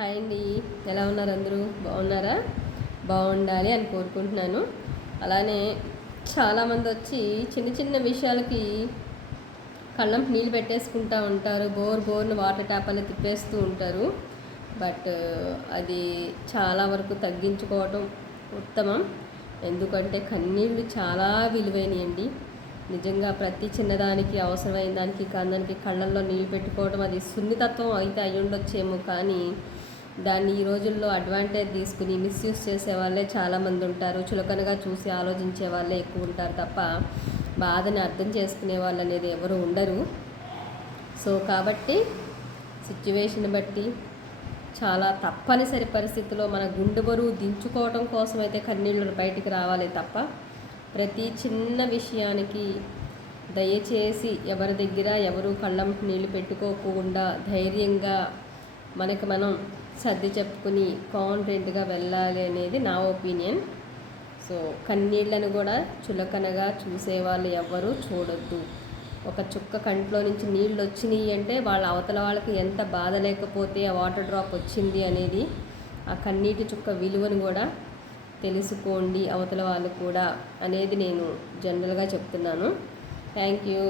Hi అండి, ఎలా ఉన్నారు? అందరూ బాగున్నారా? బాగుండాలి అని కోరుకుంటున్నాను. అలానే చాలామంది వచ్చి చిన్న చిన్న విషయాలకి కళ్ళం నీళ్ళు పెట్టేసుకుంటూ ఉంటారు. బోర్ను వాటర్ ట్యాప్ అని తిప్పేస్తూ ఉంటారు. బట్ అది చాలా వరకు తగ్గించుకోవటం ఉత్తమం. ఎందుకంటే కన్నీళ్ళు చాలా విలువైనయండి. నిజంగా ప్రతి చిన్నదానికి అవసరమైన దానికి దానికి కళ్ళల్లో నీళ్ళు పెట్టుకోవడం అది సున్నితత్వం అయితే అయి ఉండొచ్చేమో, కానీ దాన్ని ఈ రోజుల్లో అడ్వాంటేజ్ తీసుకుని మిస్యూజ్ చేసే వాళ్ళే చాలామంది ఉంటారు. చులకనగా చూసి ఆలోచించే వాళ్ళే ఎక్కువ ఉంటారు తప్ప బాధని అర్థం చేసుకునే వాళ్ళు అనేది ఎవరు ఉండరు. సో కాబట్టి సిచ్యువేషన్ బట్టి చాలా తప్పనిసరి పరిస్థితిలో మన గుండె బరువు దించుకోవడం కోసం అయితే కన్నీళ్ళు బయటికి రావాలి తప్ప ప్రతి చిన్న విషయానికి దయచేసి ఎవరి దగ్గర ఎవరు కళ్ళం నీళ్ళు పెట్టుకోకుండా ధైర్యంగా మనకి మనం సర్ది చెప్పుకుని కాన్ఫిడెంట్గా వెళ్ళాలి అనేది నా ఒపీనియన్. సో కన్నీళ్ళను కూడా చులకనగా చూసేవాళ్ళు ఎవ్వరూ చూడొద్దు. ఒక చుక్క కంట్లో నుంచి నీళ్ళు వచ్చినాయి అంటే వాళ్ళ అవతల వాళ్ళకి ఎంత బాధ లేకపోతే ఆ వాటర్ డ్రాప్ వచ్చింది అనేది, ఆ కన్నీటి చుక్క విలువను కూడా తెలుసుకోండి అవతల వాళ్ళు కూడా అనేది నేను జనరల్గా చెప్తున్నాను. Thank you.